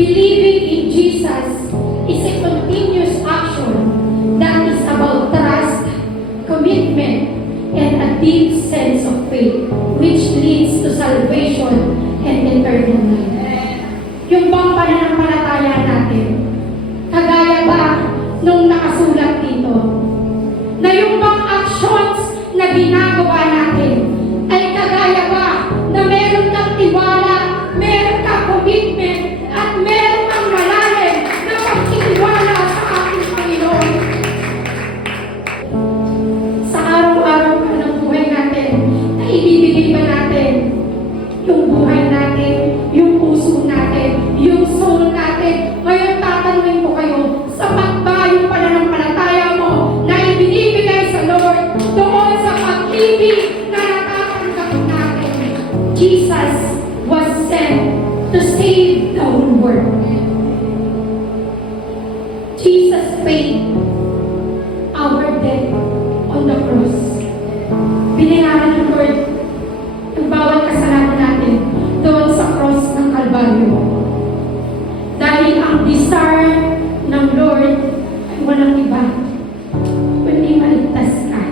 Believing in Jesus is a continuous action that is about trust, commitment, and a deep sense of faith, which leads to salvation and eternal life. Yung bang pananampalataya natin, kagaya ba nung nakasulat dito, na yung bang actions na ginagawa natin ay kagaya ba na meron kang tiwala, meron kang commitment, at meron kang malalim na pagtitiwala sa ating Panginoon. Sa araw-araw pa ng buhay natin, na ibibigay ba natin yung buhay natin, yung puso natin, yung soul natin? Ngayon tatanungin ko kayo, sapat ba yung pananampalataya mo na ibinibigay sa Lord doon sa pag-ibig na natatanggap natin? Jesus was sent to save the whole world. Jesus paid our debt on the cross. Binayaran ng Lord ang bawat kasalanan natin doon sa cross ng Kalbaryo. Dahil ang desire ng Lord ay walang iba, kundi maligtas ka.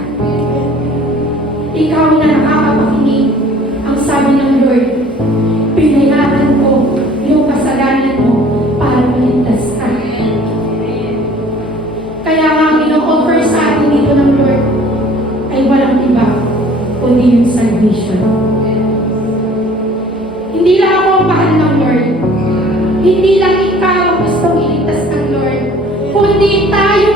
Ikaw na nakakapakinig, ang sabi ng Lord, binayaran ko yung kasalanan mo para maligtas ka. Kaya nga ino-offer sa atin dito ng Lord ay walang iba, kundi yung salvation. Hindi lang ako ang mahal ng Lord. Hindi lang ikaw ang gustong iligtas ng Lord, kundi tayo